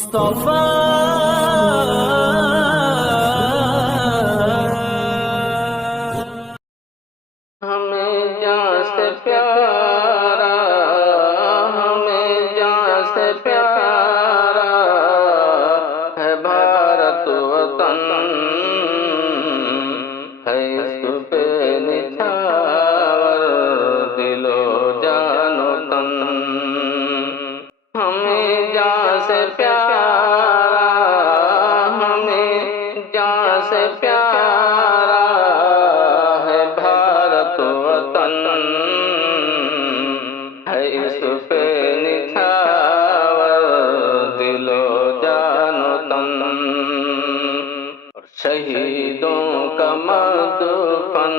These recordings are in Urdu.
مصطفیٰ ہمیں جان سے پیارا، ہمیں جان سے پیارا ہے بھارت وطن، ہے اس پہ نچھاور دل و جان و تن۔ ہمیں جان سے پیارا، ہمیں جان سے پیارا ہے بھارت وطن، ہے اس پہ نچھاور دل و جان و تن۔ شہیدوں کا مدفن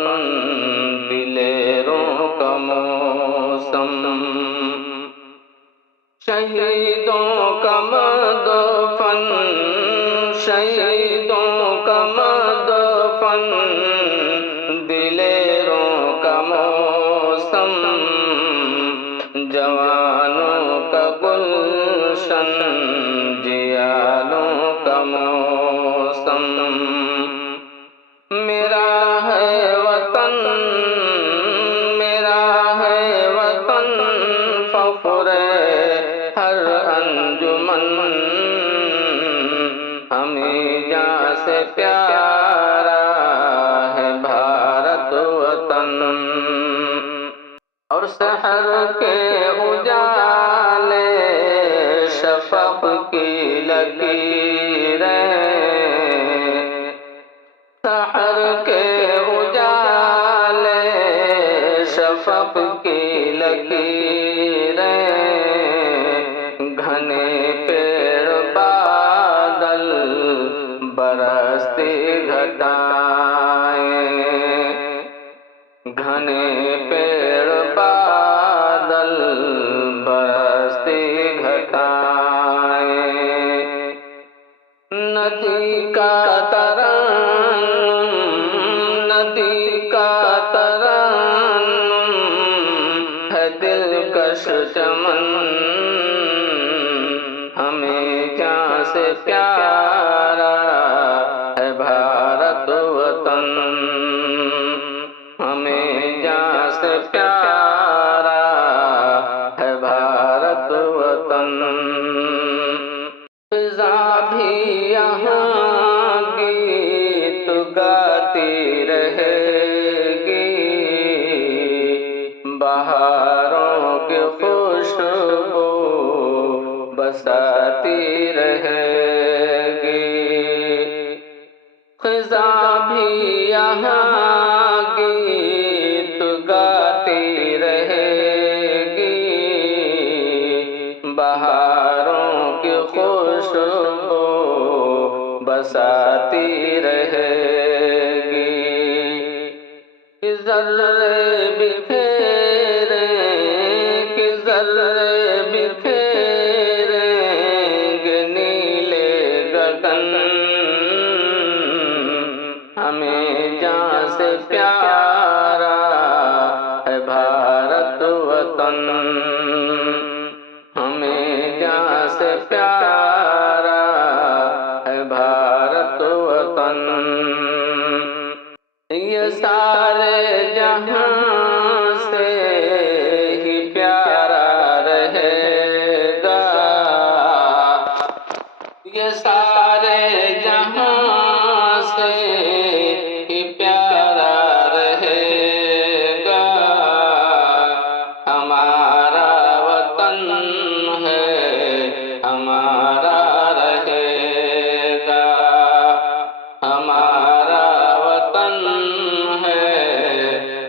دلیروں کا موسم، شہیدوں کا مدفن، شہیدوں کا مدفن دلیروں کا موسم، جوانوں کا گلشن جیالوں کا موسم۔ میرا ہے وطن، میرا ہے وطن، فخر ہر انجمن، ہمیں جان سے پیارا ہے بھارت وطن۔ اور سحر کے اجالے شفق کی لکیریں، سحر کے اجالے شفق کی لکیریں، گھنے پیڑ بادل برستی گھٹائیں، گھنے پیڑ بادل برستی گھٹائیں، ندی کا ترنم، ندی کا ترنم ہے دلکش چمن، ہمیں جان سے پیارا ہے بھارت وطن، ہمیں جان سے پیارا ہے بھارت وطن۔ فضا بھی یہاں گیت گاتی رہے گی، بہاروں کی خوشبو بساتی رہے گی، فضا بھی یہاں گیت گاتی رہے گی، بہاروں کی خوشبو بساتی رہے گی، کہ ذرے بکھیریں، کہ ذرے بکھیریں گے نیلے گگن، ہمیں جان سے پیارا ہے بھارت وطن، ہمیں جان سے پیارا ہے بھارت وطن۔ یہ سارے جہاں سے ہی پیارا رہے گا، یہ سارے جہاں سے ہی پیارا رہے گا، ہمارا وطن ہے ہمارا رہے گا، ہمارا وطن ہے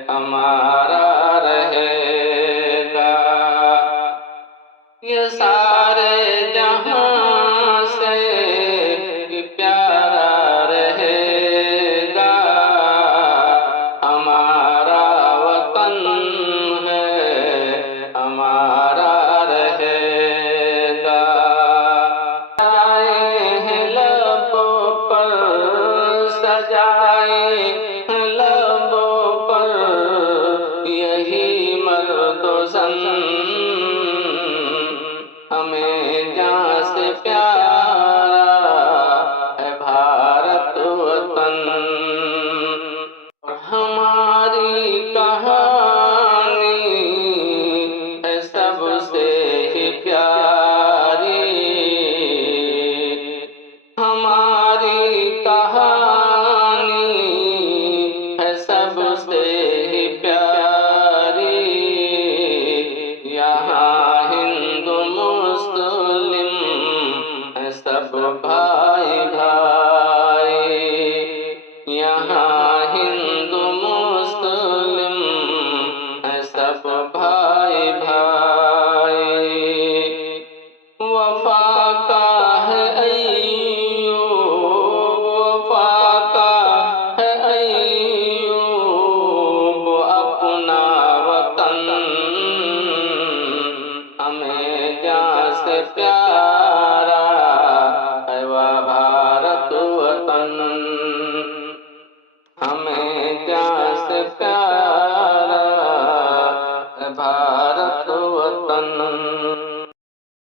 ہمارا رہے گا، یہ سارے جہاں سے پیارا رہے گا، ہمارا وطن ہے ہمارا رہے گا۔ سجائے ہیں لبوں پر، سجائے ہیں لبوں پر یہی مرد و زن، ہمیں جان سے پیار سب بھائی بھائی، یہاں ہندو مسلم ہیں سب بھائی بھائی، وفا کا ہے ایوب، وفا کا ہے ایوب اپنا وطن، ہمیں جان سے پیارا ہے وہ بھارت وطن، ہمیں جان سے پیارا ہے بھارت